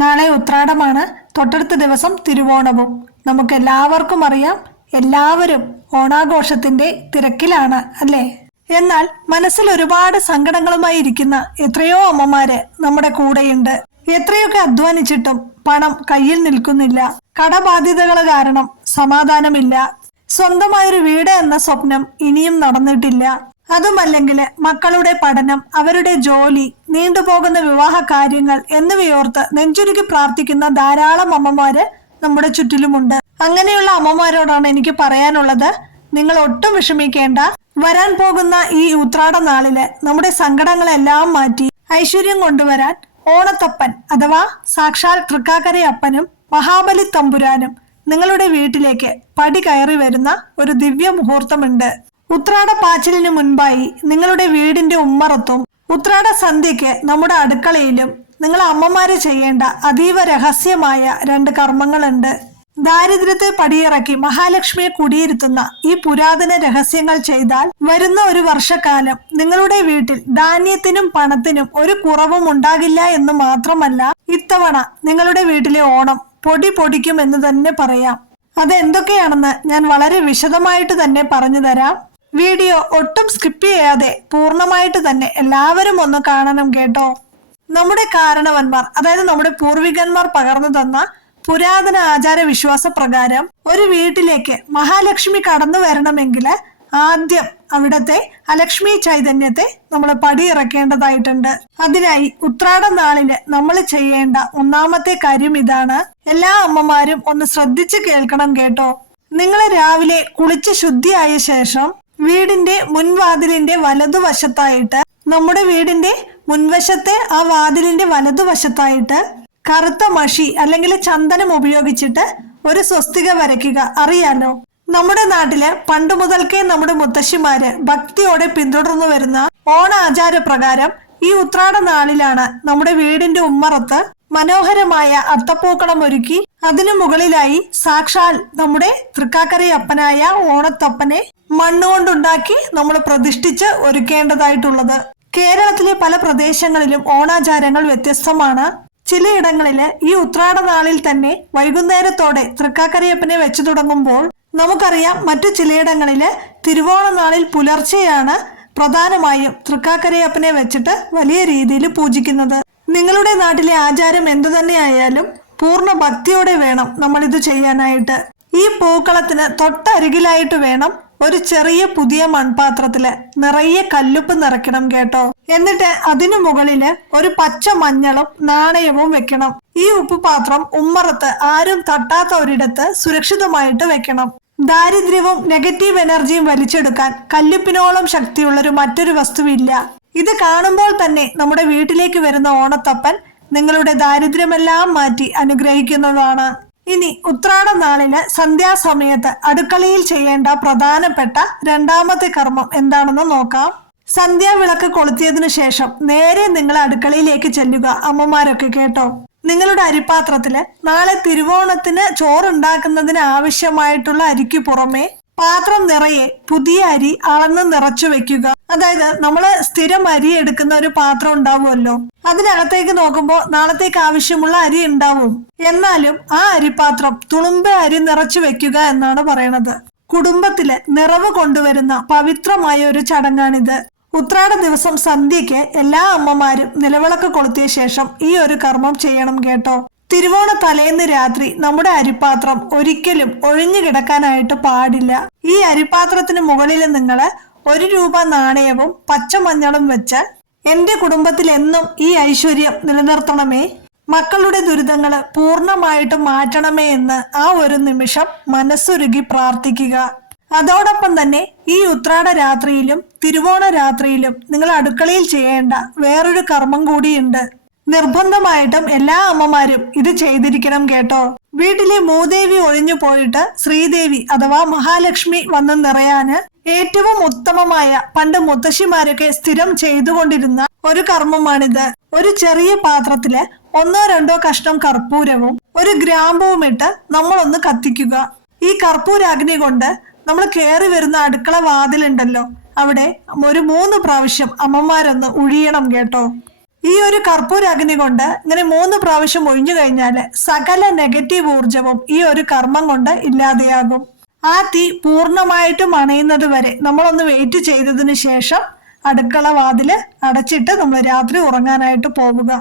നാളെ ഉത്രാടമാണ്, തൊട്ടടുത്ത ദിവസം തിരുവോണവും. നമുക്ക് എല്ലാവർക്കും അറിയാം, എല്ലാവരും ഓണാഘോഷത്തിന്റെ തിരക്കിലാണ് അല്ലേ? എന്നാൽ മനസ്സിൽ ഒരുപാട് സങ്കടങ്ങളുമായി ഇരിക്കുന്ന എത്രയോ അമ്മമാര് നമ്മുടെ കൂടെയുണ്ട്. എത്രയൊക്കെ അധ്വാനിച്ചിട്ടും പണം കയ്യിൽ നിൽക്കുന്നില്ല. കടബാധ്യതകൾ കാരണം സമാധാനമില്ല. സ്വന്തമായൊരു വീട് എന്ന സ്വപ്നം ഇനിയും നടന്നിട്ടില്ല. അതുമല്ലെങ്കിൽ മക്കളുടെ പഠനം, അവരുടെ ജോലി, നീണ്ടുപോകുന്ന വിവാഹ കാര്യങ്ങൾ എന്നിവയോർത്ത് നെഞ്ചുരുക്കി പ്രാർത്ഥിക്കുന്ന ധാരാളം അമ്മമാര് നമ്മുടെ ചുറ്റിലുമുണ്ട്. അങ്ങനെയുള്ള അമ്മമാരോടാണ് എനിക്ക് പറയാനുള്ളത്, നിങ്ങൾ ഒട്ടും വിഷമിക്കേണ്ട. വരാൻ പോകുന്ന ഈ ഉത്രാട നാളില് നമ്മുടെ സങ്കടങ്ങളെല്ലാം മാറ്റി ഐശ്വര്യം കൊണ്ടുവരാൻ ഓണത്തപ്പൻ അഥവാ സാക്ഷാൽ തൃക്കാക്കരയപ്പനും മഹാബലി തമ്പുരാനും നിങ്ങളുടെ വീട്ടിലേക്ക് പടി കയറി വരുന്ന ഒരു ദിവ്യ മുഹൂർത്തമുണ്ട്. ഉത്രാട പാച്ചിലിന് മുൻപായി നിങ്ങളുടെ വീടിന്റെ ഉമ്മറത്തും ഉത്രാട സന്ധ്യയ്ക്ക് നമ്മുടെ അടുക്കളയിലും നിങ്ങൾ അമ്മമാര് ചെയ്യേണ്ട അതീവ രഹസ്യമായ 2 കർമ്മങ്ങളുണ്ട്. ദാരിദ്ര്യത്തെ പടിയിറക്കി മഹാലക്ഷ്മിയെ കുടിയിരുത്തുന്ന ഈ പുരാതന രഹസ്യങ്ങൾ ചെയ്താൽ വരുന്ന ഒരു വർഷക്കാലം നിങ്ങളുടെ വീട്ടിൽ ധാന്യത്തിനും പണത്തിനും ഒരു കുറവും ഉണ്ടാകില്ല എന്ന് മാത്രമല്ല, ഇത്തവണ നിങ്ങളുടെ വീട്ടിലെ ഓണം പൊടി പൊടിക്കുമെന്ന് തന്നെ പറയാം. അതെന്തൊക്കെയാണെന്ന് ഞാൻ വളരെ വിശദമായിട്ട് തന്നെ പറഞ്ഞു തരാം. വീഡിയോ ഒട്ടും സ്കിപ്പ് ചെയ്യാതെ പൂർണ്ണമായിട്ട് തന്നെ എല്ലാവരും ഒന്ന് കാണണം കേട്ടോ. നമ്മുടെ കാരണവന്മാർ, അതായത് നമ്മുടെ പൂർവികന്മാർ പകർന്നു തന്ന പുരാതന ആചാര വിശ്വാസ പ്രകാരം ഒരു വീട്ടിലേക്ക് മഹാലക്ഷ്മി കടന്നു വരണമെങ്കിൽ ആദ്യം അവിടത്തെ അലക്ഷ്മി ചൈതന്യത്തെ നമ്മൾ പടിയിറക്കേണ്ടതായിട്ടുണ്ട്. അതിനായി ഉത്രാട നാളില് നമ്മൾ ചെയ്യേണ്ട ഒന്നാമത്തെ കാര്യം ഇതാണ്. എല്ലാ അമ്മമാരും ഒന്ന് ശ്രദ്ധിച്ച് കേൾക്കണം കേട്ടോ. നിങ്ങൾ രാവിലെ കുളിച്ച് ശുദ്ധിയായ ശേഷം വീടിന്റെ മുൻവാതിലിന്റെ വലതുവശത്തായിട്ട്, നമ്മുടെ വീടിന്റെ മുൻവശത്തെ ആ വാതിലിന്റെ വലതുവശത്തായിട്ട് കറുത്ത മഷി അല്ലെങ്കിൽ ചന്ദനം ഉപയോഗിച്ചിട്ട് ഒരു സ്വസ്തിക വരയ്ക്കുക. അറിയാലോ, നമ്മുടെ നാട്ടില് പണ്ടു മുതൽക്കേ നമ്മുടെ മുത്തശ്ശിമാര് ഭക്തിയോടെ പിന്തുടർന്നു വരുന്ന ഓണാചാര പ്രകാരം ഈ ഉത്രാട നാളിലാണ് നമ്മുടെ വീടിന്റെ ഉമ്മറത്ത് മനോഹരമായ അത്തപ്പൂക്കളം ഒരുക്കി അതിനു മുകളിലായി സാക്ഷാൽ നമ്മുടെ തൃക്കാക്കരയപ്പനായ ഓണത്തപ്പനെ മണ്ണുകൊണ്ടുണ്ടാക്കി നമ്മൾ പ്രതിഷ്ഠിച്ച് ഒരുക്കേണ്ടതായിട്ടുള്ളത്. കേരളത്തിലെ പല പ്രദേശങ്ങളിലും ഓണാചാരങ്ങൾ വ്യത്യസ്തമാണ്. ചിലയിടങ്ങളില് ഈ ഉത്രാട നാളിൽ തന്നെ വൈകുന്നേരത്തോടെ തൃക്കാക്കരയപ്പനെ വെച്ചു തുടങ്ങുമ്പോൾ നമുക്കറിയാം, മറ്റു ചിലയിടങ്ങളില് തിരുവോണ നാളിൽ പുലർച്ചെയാണ് പ്രധാനമായും തൃക്കാക്കരയപ്പനെ വെച്ചിട്ട് വലിയ രീതിയിൽ പൂജിക്കുന്നത്. നിങ്ങളുടെ നാട്ടിലെ ആചാരം എന്തു തന്നെയായാലും പൂർണ്ണ ഭക്തിയോടെ വേണം നമ്മൾ ഇത് ചെയ്യാനായിട്ട്. ഈ പൂക്കളത്തിന് തൊട്ടരികിലായിട്ട് വേണം ഒരു ചെറിയ പുതിയ മൺപാത്രത്തില് നിറയെ കല്ലുപ്പ് നിറയ്ക്കണം കേട്ടോ. എന്നിട്ട് അതിനു മുകളില് ഒരു പച്ച മഞ്ഞളും നാണയവും വെക്കണം. ഈ ഉപ്പുപാത്രം ഉമ്മറത്ത് ആരും തട്ടാത്ത ഒരിടത്ത് സുരക്ഷിതമായിട്ട് വെക്കണം. ദാരിദ്ര്യവും നെഗറ്റീവ് എനർജിയും വലിച്ചെടുക്കാൻ കല്ലുപ്പിനോളം ശക്തിയുള്ളൊരു മറ്റൊരു വസ്തുവില്ല. ഇത് കാണുമ്പോൾ തന്നെ നമ്മുടെ വീട്ടിലേക്ക് വരുന്ന ഓണത്തപ്പൻ നിങ്ങളുടെ ദാരിദ്ര്യമെല്ലാം മാറ്റി അനുഗ്രഹിക്കുന്നതാണ്. ഇനി ഉത്രാട നാളിന് സന്ധ്യാസമയത്ത് അടുക്കളയിൽ ചെയ്യേണ്ട പ്രധാനപ്പെട്ട 2ാമത്തെ കർമ്മം എന്താണെന്ന് നോക്കാം. സന്ധ്യാവിളക്ക് കൊളുത്തിയതിനു ശേഷം നേരെ നിങ്ങൾ അടുക്കളയിലേക്ക് ചെല്ലുക അമ്മമാരൊക്കെ കേട്ടോ. നിങ്ങളുടെ അരിപ്പാത്രത്തില് നാളെ തിരുവോണത്തിന് ചോറുണ്ടാക്കുന്നതിന് ആവശ്യമായിട്ടുള്ള അരിക്ക് പുറമെ പാത്രം നിറയെ പുതിയ അരി അളന്ന് നിറച്ചു വെക്കുക. അതായത് നമ്മള് സ്ഥിരം അരി എടുക്കുന്ന ഒരു പാത്രം ഉണ്ടാവുമല്ലോ, അതിനകത്തേക്ക് നോക്കുമ്പോൾ നാളത്തേക്ക് ആവശ്യമുള്ള അരി ഉണ്ടാവും. എന്നാലും ആ അരിപ്പാത്രം തുളുമ്പ് അരി നിറച്ചു വെക്കുക എന്നാണ് പറയണത്. കുടുംബത്തില് നിറവ് കൊണ്ടുവരുന്ന പവിത്രമായ ഒരു ചടങ്ങാണിത്. ഉത്രാട ദിവസം സന്ധ്യയ്ക്ക് എല്ലാ അമ്മമാരും നിലവിളക്ക് കൊളുത്തിയ ശേഷം ഈ ഒരു കർമ്മം ചെയ്യണം കേട്ടോ. തിരുവോണ തലേന്ന് രാത്രി നമ്മുടെ അരിപ്പാത്രം ഒരിക്കലും ഒഴിഞ്ഞു കിടക്കാനായിട്ട് പാടില്ല. ഈ അരിപ്പാത്രത്തിന് മുകളിൽ നിങ്ങള് 1 രൂപ നാണയവും പച്ചമഞ്ഞളും വെച്ച് എന്റെ കുടുംബത്തിൽ എന്നും ഈ ഐശ്വര്യം നിലനിർത്തണമേ, മക്കളുടെ ദുരിതങ്ങള് പൂർണ്ണമായിട്ടും മാറ്റണമേ എന്ന് ആ ഒരു നിമിഷം മനസ്സുരുകി പ്രാർത്ഥിക്കുക. അതോടൊപ്പം തന്നെ ഈ ഉത്രാട രാത്രിയിലും തിരുവോണ രാത്രിയിലും നിങ്ങൾ അടുക്കളയിൽ ചെയ്യേണ്ട വേറൊരു കർമ്മം കൂടിയുണ്ട്. നിർബന്ധമായിട്ടും എല്ലാ അമ്മമാരും ഇത് ചെയ്തിരിക്കണം കേട്ടോ. വീട്ടിലെ മൂദേവി ഒഴിഞ്ഞു പോയിട്ട് ശ്രീദേവി അഥവാ മഹാലക്ഷ്മി വന്ന് നിറയാന് ഏറ്റവും ഉത്തമമായ പണ്ട് മുത്തശ്ശിമാരൊക്കെ സ്ഥിരം ചെയ്തുകൊണ്ടിരുന്ന ഒരു കർമ്മമാണിത്. ഒരു ചെറിയ പാത്രത്തില് 1-2 കഷ്ണം കർപ്പൂരവും 1 ഗ്രാമ്പുവും ഇട്ട് നമ്മളൊന്ന് കത്തിക്കുക. ഈ കർപ്പൂരാഗ്നി കൊണ്ട് നമ്മൾ കയറി വരുന്ന അടുക്കള വാതിലുണ്ടല്ലോ, അവിടെ ഒരു 3 പ്രാവശ്യം അമ്മമാരൊന്ന് ഉഴിയണം കേട്ടോ. ഈ ഒരു കർപ്പൂര അഗ്നി കൊണ്ട് ഇങ്ങനെ 3 പ്രാവശ്യം ഒഴിഞ്ഞു കഴിഞ്ഞാല് സകല നെഗറ്റീവ് ഊർജവും ഈ ഒരു കർമ്മം കൊണ്ട് ഇല്ലാതെയാകും. ആ തീ പൂർണ്ണമായിട്ടും അണയുന്നത് വരെ നമ്മളൊന്ന് വെയിറ്റ് ചെയ്തതിനു ശേഷം അടുക്കള വാതില് അടച്ചിട്ട് നമ്മൾ രാത്രി ഉറങ്ങാനായിട്ട് പോവുക.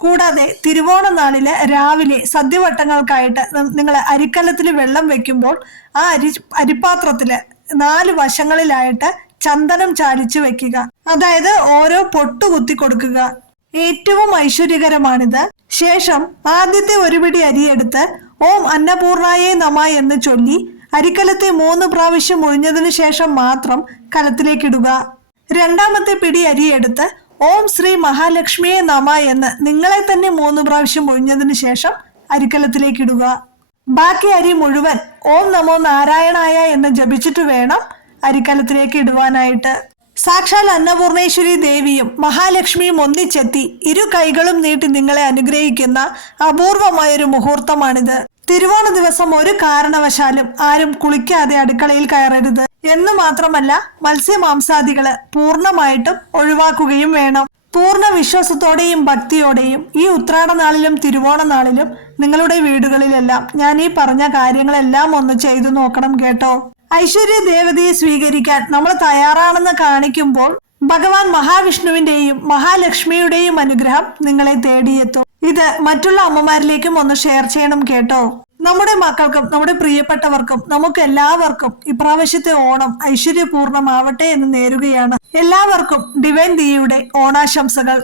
കൂടാതെ തിരുവോണ നാളില് രാവിലെ സദ്യവട്ടങ്ങൾക്കായിട്ട് നിങ്ങൾ അരിക്കലത്തിൽ വെള്ളം വെക്കുമ്പോൾ ആ അരിപ്പാത്രത്തില് 4 വശങ്ങളിലായിട്ട് ചന്ദനം ചാലിച്ചു വെക്കുക. അതായത് ഓരോ പൊട്ടു കുത്തി കൊടുക്കുക. ഏറ്റവും ഐശ്വര്യകരമാണിത്. ശേഷം ആദ്യത്തെ ഒരു പിടി അരിയെടുത്ത് ഓം അന്നപൂർണായേ നമ എന്ന് ചൊല്ലി അരിക്കലത്തെ 3 പ്രാവശ്യം ഒഴിഞ്ഞതിനു ശേഷം മാത്രം കലത്തിലേക്കിടുക. രണ്ടാമത്തെ പിടി അരിയെടുത്ത് ഓം ശ്രീ മഹാലക്ഷ്മിയെ നമ എന്ന് നിങ്ങളെ തന്നെ 3 പ്രാവശ്യം ഒഴിഞ്ഞതിനു ശേഷം അരിക്കലത്തിലേക്കിടുക. ബാക്കി അരി മുഴുവൻ ഓം നമോ നാരായണായ എന്ന് ജപിച്ചിട്ട് വേണം അരിക്കലത്തിലേക്ക് ഇടുവാനായിട്ട്. സാക്ഷാൽ അന്നപൂർണേശ്വരി ദേവിയും മഹാലക്ഷ്മിയും ഒന്നിച്ചെത്തി 2 കൈകളും നീട്ടി നിങ്ങളെ അനുഗ്രഹിക്കുന്ന അപൂർവമായൊരു മുഹൂർത്തമാണിത്. തിരുവോണ ദിവസം ഒരു കാരണവശാലും ആരും കുളിക്കാതെ അടുക്കളയിൽ കയറരുത് എന്ന് മാത്രമല്ല, മത്സ്യമാംസാദികള് പൂർണ്ണമായിട്ടും ഒഴിവാക്കുകയും വേണം. പൂർണ്ണ വിശ്വാസത്തോടെയും ഭക്തിയോടെയും ഈ ഉത്രാട നാളിലും തിരുവോണ നാളിലും നിങ്ങളുടെ വീടുകളിലെല്ലാം ഞാൻ ഈ പറഞ്ഞ കാര്യങ്ങളെല്ലാം ഒന്ന് ചെയ്തു നോക്കണം കേട്ടോ. ഐശ്വര്യ ദേവതയെ സ്വീകരിക്കാൻ നമ്മൾ തയ്യാറാണെന്ന് കാണിക്കുമ്പോൾ ഭഗവാൻ മഹാവിഷ്ണുവിന്റെയും മഹാലക്ഷ്മിയുടെയും അനുഗ്രഹം നിങ്ങളെ തേടിയെത്തും. ഇത് മറ്റുള്ള അമ്മമാരിലേക്കും ഒന്ന് ഷെയർ ചെയ്യണം കേട്ടോ. നമ്മുടെ മക്കൾക്കും നമ്മുടെ പ്രിയപ്പെട്ടവർക്കും നമുക്ക് എല്ലാവർക്കും ഇപ്രാവശ്യത്തെ ഓണം ഐശ്വര്യപൂർണമാവട്ടെ എന്ന് നേരുകയാണ്. എല്ലാവർക്കും ഡിവൈൻ ദിയുടെ ഓണാശംസകൾ.